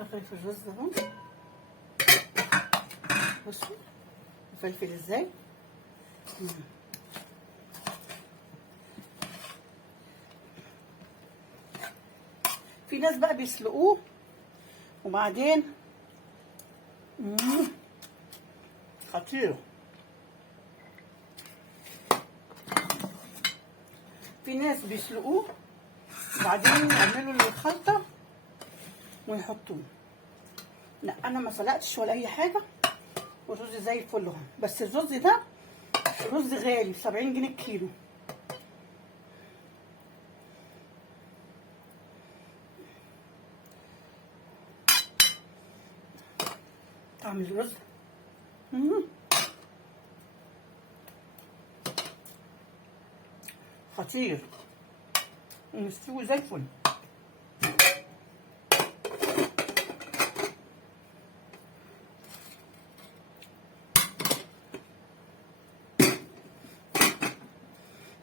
هغرف الرز اهو. بصوا الفلفل ازاي. في ناس بقى بيسلقوه وبعدين خطير. في ناس بيسلقوه وبعدين يعملوا الخلطه ويحطوه. لا انا ما سلقتش ولا اي حاجه، والرز زي الفل اهو. بس الرز ده رز غالي ب70 جنيه الكيلو. طعم الرز خطير ومستوي زي الفل.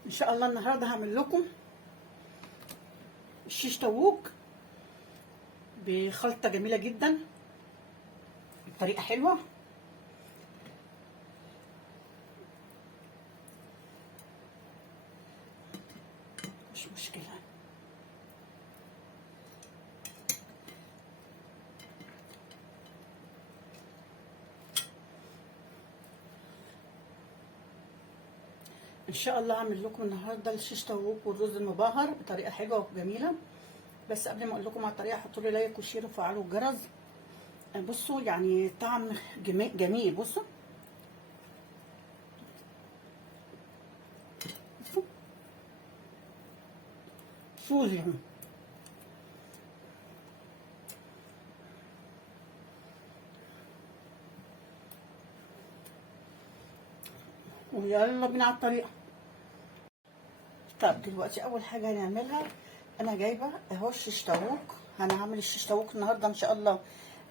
ان شاء الله النهارده هعمل لكم الشيش طاووق بخلطه جميله جدا بطريقه حلوه. مش مشكله. ان شاء الله هعمل لكم النهارده الشيش طاووق والرز المبهر بطريقه حلوه وجميله. بس قبل ما اقول لكم على الطريقه حطوا لي لايك وشير وفعلوا الجرس. بصوا يعني طعم جميل. بصوا سوزي ويلا بينا على الطريقه. طب دلوقتي اول حاجه هنعملها، انا جايبه اهو الشيش طاووق. انا هعمل الشيش طاووق النهارده ان شاء الله.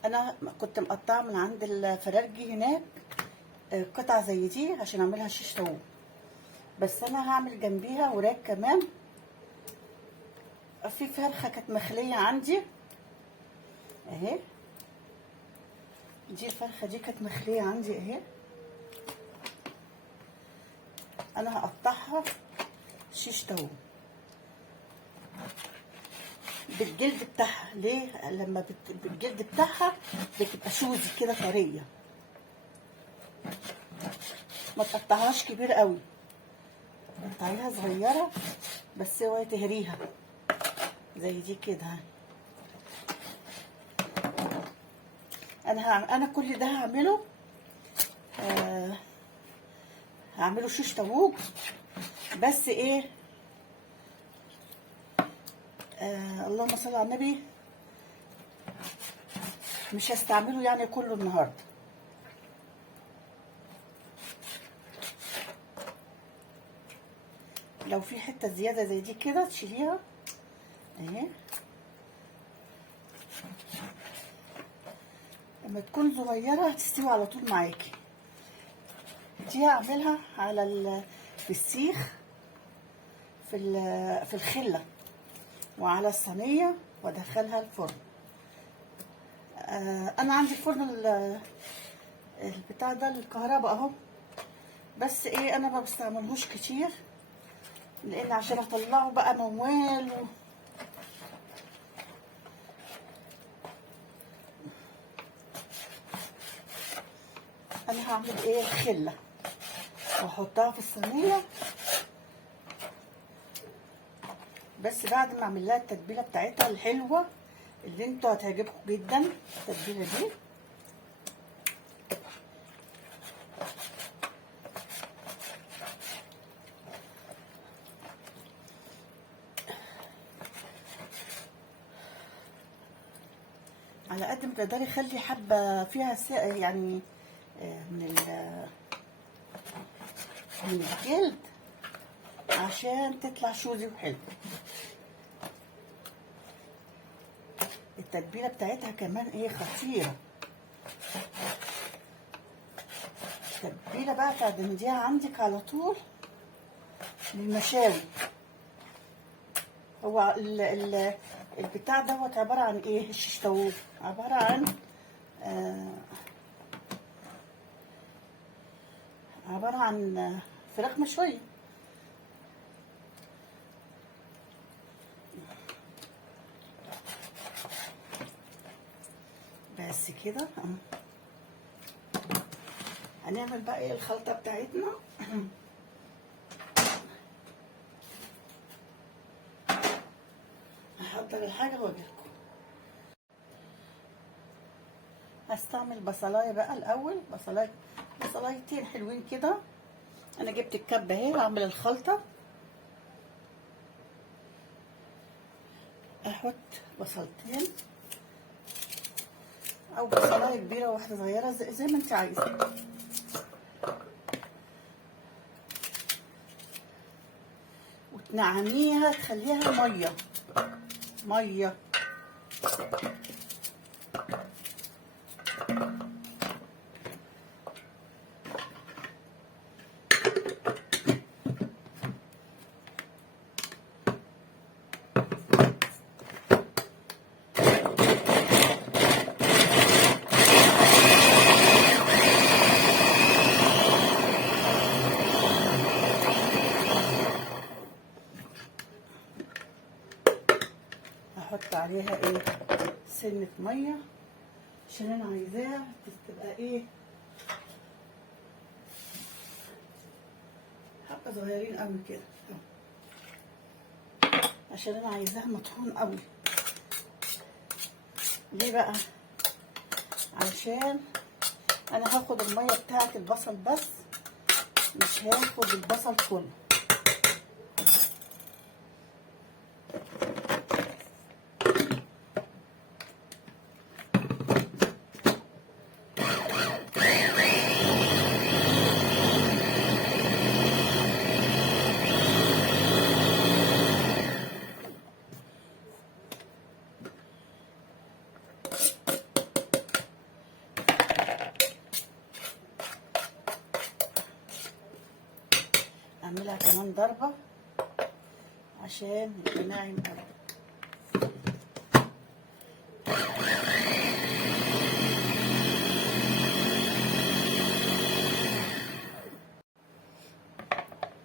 انا كنت مقطعه من عند الفرارجي هناك قطع زي دي عشان اعملها شيش طاووق، بس انا هعمل جنبيها وراك كمان. في فرخه كانت مخليه عندي اهي، دي الفرخه دي كانت مخليه عندي اهي. انا هقطعها شيش طاووق بالجلد بتاعها. ليه؟ لما بالجلد بتاعها بتبقى شوزي كده طريه. ما تقطعهاش كبير قوي، قطعيها صغيره بس اوعي تهريها زي دي كده. انا كل ده هعمله هعمله شيش طاووق. بس ايه اللهم صل على النبي، مش هستعمله يعني كله النهارده. لو في حته زياده زي دي كده تشيليها اهي. لما تكون صغيره هتستوي على طول معاكي. دي هعملها على في السيخ في الخله وعلى الصينيه وادخلها الفرن. انا عندي الفرن البتاع ده الكهرباء اهو، بس ايه انا ما بستعملهوش كتير لان عشان اطلعه بقى موال انا هعمل ايه الخله واحطها في الصينيه. بس بعد ما اعمل لها التتبيله بتاعتها الحلوه اللي انتوا هتعجبكم جدا التتبيله دي. على قد ما تقدري خلي حبه فيها يعني من الجلد عشان تطلع شوزي وحلو. التتبيله بتاعتها كمان ايه خطيره. التتبيله بقى تعمليها عندك على طول للمشاوي. هو البتاع دوت عباره عن ايه؟ الشيش طاووق عباره عن عباره عن فراخ مشويه. بس كده. هنعمل بقى ايه الخلطه بتاعتنا. هحضر الحاجه واجيلكم. هستعمل بصلايه بقى الاول، بصلايتين حلوين كده. انا جبت الكبه اهي هعمل الخلطه. احط بصلتين او بصلايه كبيره وواحده صغيره زي ما انت عايزه. وتنعميها تخليها ميه. هحط عليها ايه سنه ميه عشان انا عايزاها تبقى ايه حبه صغيرين قوي كده، عشان انا عايزاها مطحون قوي. ليه بقى؟ عشان انا هاخد الميه بتاعه البصل بس، مش هاخد البصل كله. اعملها كمان ضربه عشان يبقى ناعم قوي.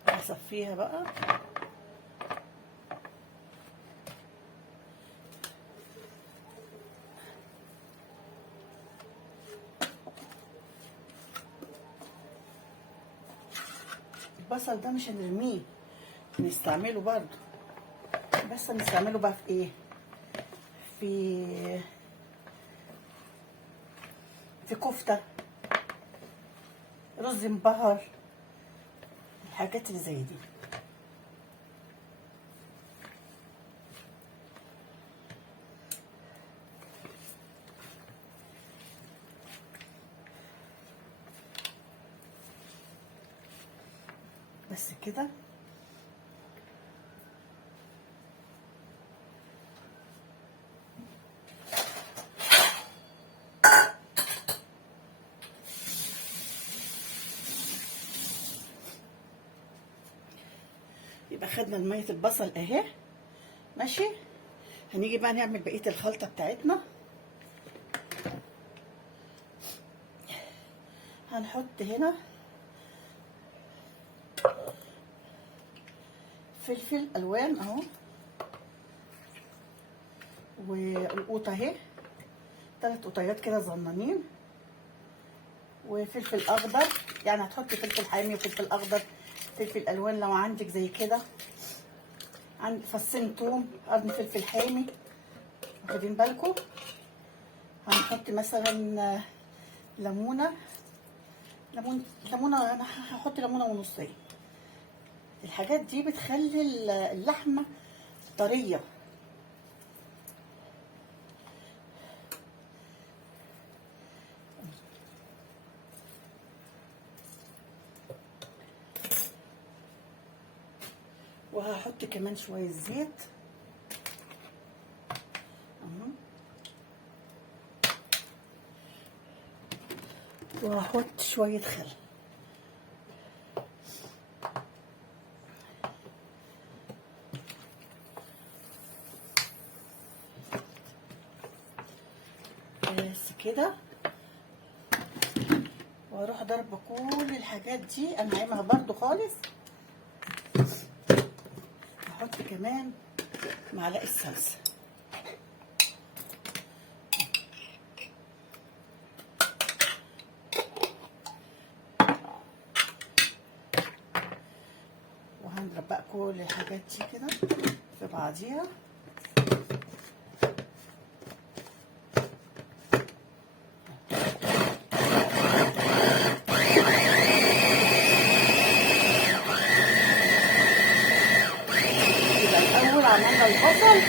هصفيها بقى. البصل ده مش هنرميه، نستعمله برضو، بس نستعمله بقى في ايه؟ في كفته، رز مبهر، الحاجات اللي زي دي. بس كده. يبقى خدنا ميه البصل اهي، ماشي. هنيجي بقى نعمل بقيه الخلطه بتاعتنا. هنحط هنا فلفل الوان اهو، والقوطه اهي 3 قطيات كده صغننين، وفلفل اخضر، يعني هتحطي فلفل حامي وفلفل اخضر، فلفل الوان لو عندك زي كده. عندي فصين توم، قرن فلفل حامي، واخدين بالكم. هنحط مثلا ليمونه، انا هحط ليمونه ونصين. الحاجات دي بتخلي اللحمه طريه. وهحط كمان شويه زيت اهو، وهحط شويه خل. بس كده. واروح ضربه كل الحاجات دي، انا عايمها برضو خالص. احط كمان معلقه صلصه. وهنضرب بقى كل الحاجات دي كده في بعضيها. يبقى الاول عملنا البصل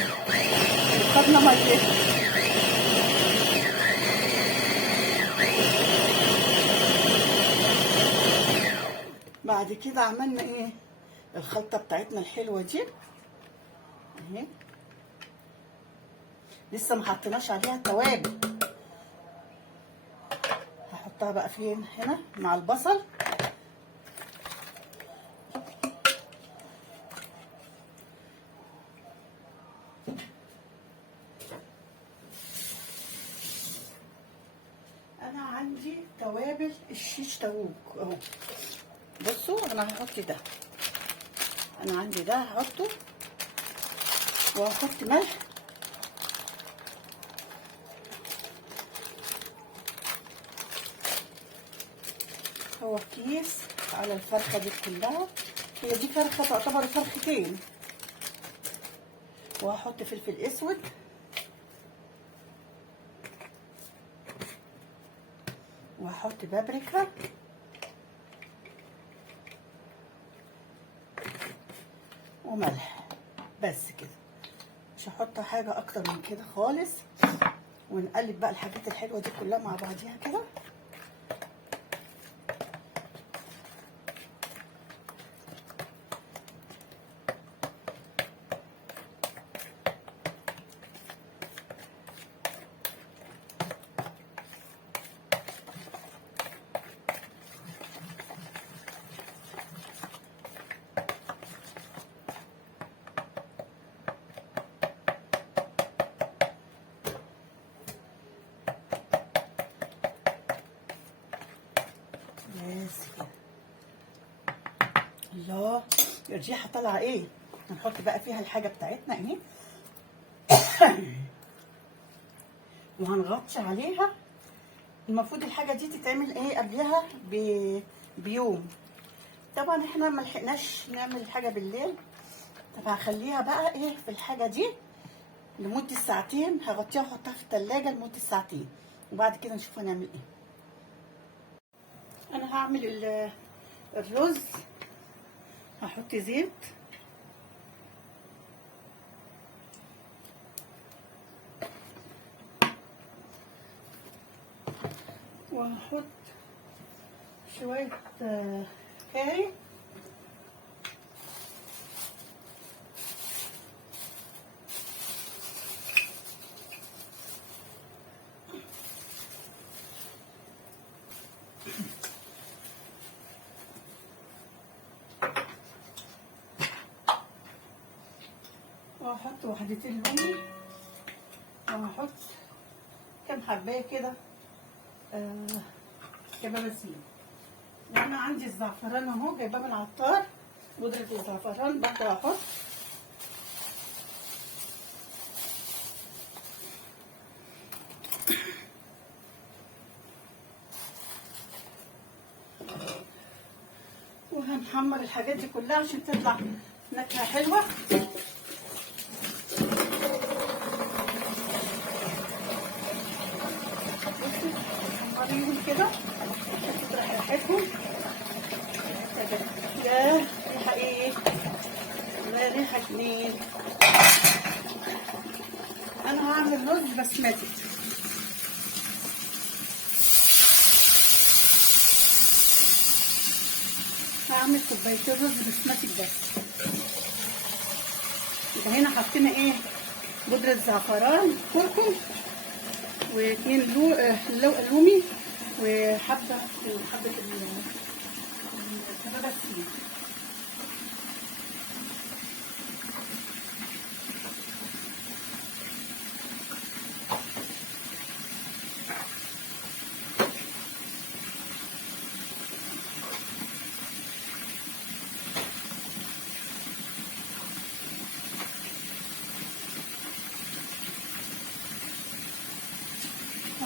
وخدنا ميته. بعد كده عملنا ايه؟ الخلطه بتاعتنا الحلوه دي اهي. لسه ما حطيناش عليها توابل. هحطها بقى فين؟ هنا مع البصل. انا عندي توابل الشيش تاووك اهو. بصوا انا هحط ده، انا عندي ده هحطه، وهحط ملح هو كيس على الفرخه دي كلها. هي دي فرخه تعتبر فرختين. وهحط فلفل اسود، وهحط بابريكا، وملح. بس كده، مش هحط حاجه اكتر من كده خالص. ونقلب بقى الحاجات الحلوه دي كلها مع بعضيها كده. بس كده. الله، الريحه طالعه ايه. هنحط بقى فيها الحاجه بتاعتنا اهي. وهنغطي عليها. المفروض الحاجه دي تتعمل ايه قبلها بيوم. طبعا احنا ما لحقناش نعمل الحاجه بالليل. طب هخليها بقى ايه في الحاجه دي لمده ساعتين. هغطيها واحطها في التلاجة لمده ساعتين، وبعد كده نشوف هنعمل ايه. انا هعمل الرز. هحط زيت، وهحط شوية كاري، وهحط وحدتين لومي، وهحط كام حباية كده كبابسين. وانا عندي الزعفران اهو جايباه من العطار، بودرة الزعفران برضه هحط. وهنحمر الحاجات دي كلها عشان تطلع نكهة حلوة. حمريهم كده عشان تطلع ريحتهم. يا ريحة ايه؟ لا ريحة جميل. انا هعمل رز بسمتي. هعمل كوبايتين رز بسمتي بس. يبقى هنا حطينا ايه؟ بودرة زعفران، كركم، واتنين لومي، وحبة الكبابسين.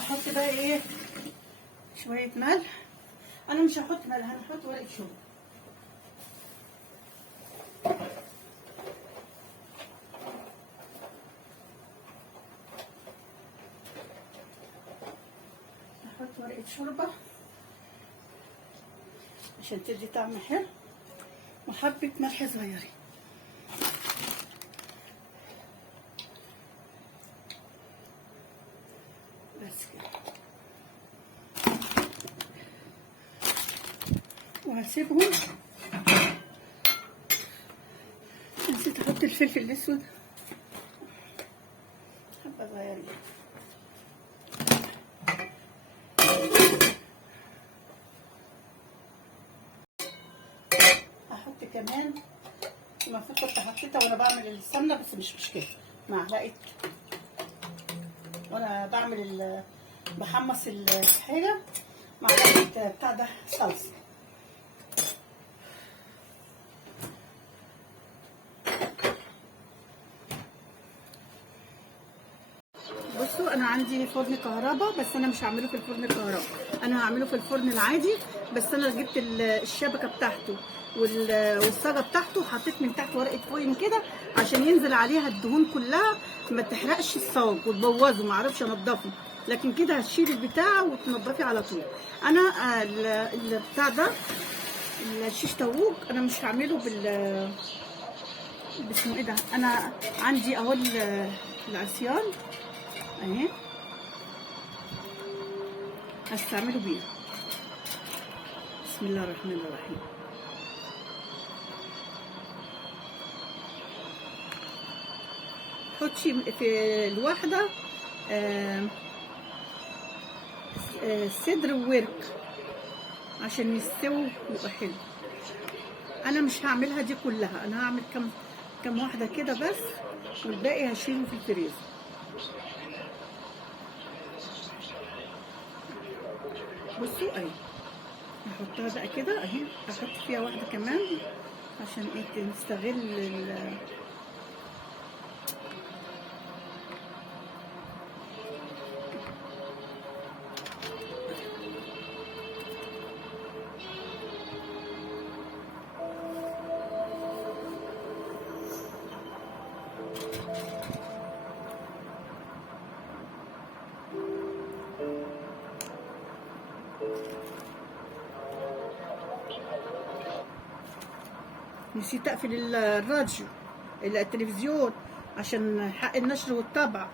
هحط بقى ايه شويه ملح. انا مش هحط ملح، هنحط ورقه شوربه. هحط ورقه شوربه عشان تدي طعم حلو، وحبه ملح صغيرين. بس كده، وهسيبهم. نسيت احط الفلفل الاسود، حبه صغيرين. هحط كمان، المفروض كنت حطيتها وانا بعمل السمنه بس مش مشكله، معلقه وانا بعمل بحمص الحاجه، معلقه بتاع ده صلصه. بصوا انا عندي فرن كهرباء، بس انا مش هعمله في الفرن الكهرباء، انا هعمله في الفرن العادي. بس انا جبت الشبكه بتاعته والصاجه بتاعته، حطيت من تحت ورقه فويل كده عشان ينزل عليها الدهون كلها، ما تحرقش الصاج وتبوظه، ما اعرفش انضفه. لكن كده هتشيل البتاع وتنضفي على طول. انا البتاع ده الشيش طاووق انا مش هعمله باسمه ايه ده. انا عندي اهو العصيان اهي، هستعمله بيها. بسم الله الرحمن الرحيم. حطي في الواحدة صدر وورك عشان يستوي ويبقى حلو. انا مش هعملها دي كلها، انا هعمل كم واحدة كده بس، والباقي هشيله في الفريزر. بصوا اهي، نحطها بقى كده اهي، احط فيها واحدة كمان عشان ايه نستغل نسيت اقفل الراديو التلفزيون عشان حق النشر والطبع.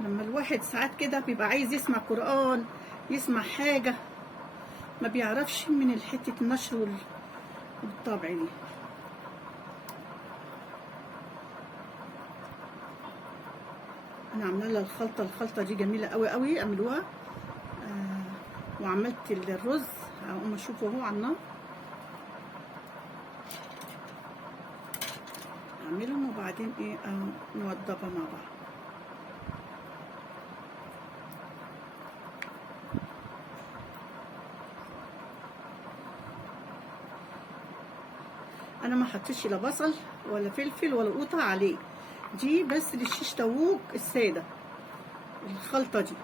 لما الواحد ساعات كده بيبقى عايز يسمع قرآن، يسمع حاجة، ما بيعرفش من حتة النشر والطبع دي. انا عامله لها الخلطه دي جميله قوي قوي، اعملوها. وعملت الرز، هقوم اشوفه اهو على النار، اعملهم وبعدين ايه نوضبها مع بعض. انا ما حطيتش لا بصل ولا فلفل ولا قوطه عليه، دي بس للشيش طاووق الساده الخلطه دي.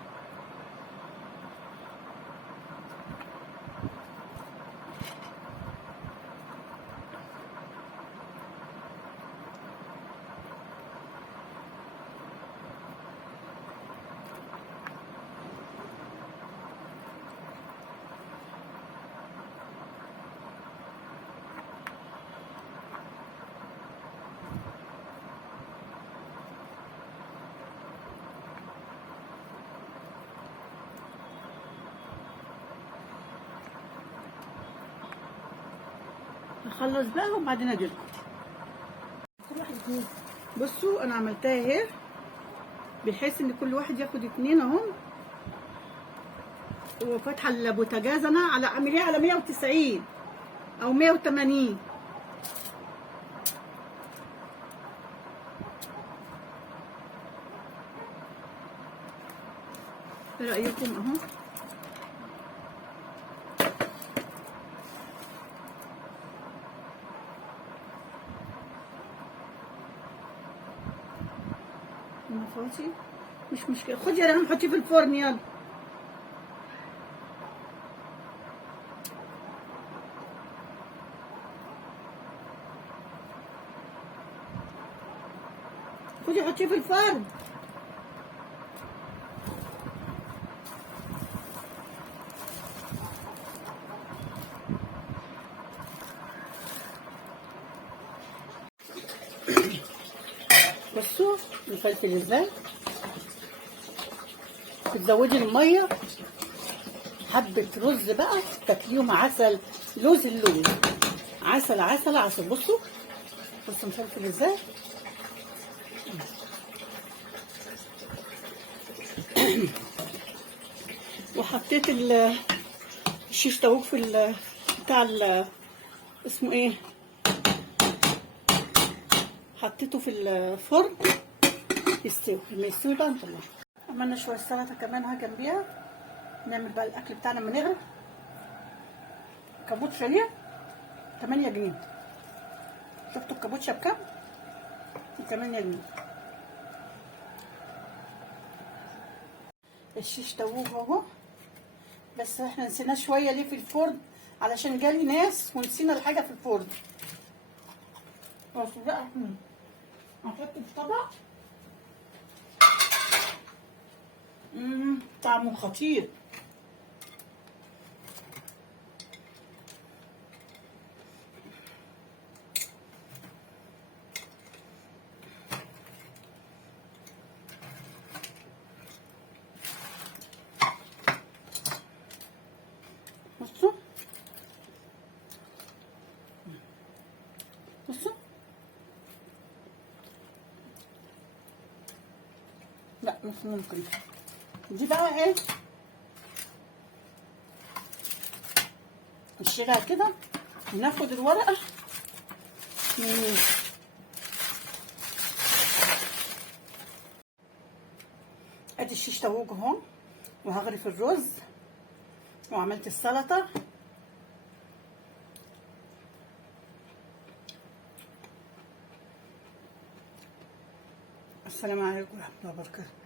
هخلص بقى وبعدين اجيلكم. بصوا انا عملتها اهي، بحيث ان كل واحد ياخد 2 اهو. وفاتحه البوتاجاز انا على عاملاه على 190 او 180. ايه رايكم اهو؟ فاضي مش مشكله. خدي يا ريهام حطيه في الفرن يلا. خدي حطيه في الفرن. بصوا الفلفل ازاي، بتزودي الميه. حبه رز بقى تاكليهم عسل، لوز اللوز، عسل عسل عسل. بصوا بصوا مفلفل ازاي. وحطيت الشيش طاووق في بتاع اسمه ايه، حطيته في الفرن يستوي. لما يستوي بقى نطلعه. عملنا شويه سلطه كمان ها جنبيها. نعمل بقى الاكل بتاعنا لما نغرب. كابوتشا ليه 8 جنيه. شفتوا الكابوتشا بكام؟ 8 جنيه. الشيش طاووق اهو، بس احنا نسيناه شويه ليه في الفرن علشان جالي ناس ونسينا الحاجه في الفرن. بس بقى هحط في طبق. طعمه خطير. بصوا بصوا. لا مش ممكن. دي بقى ايه، نشيلها كده وناخد الورقه. ادي الشيش طاووق اهو، وهغرف الرز، وعملت السلطه. السلام عليكم ورحمه الله وبركاته.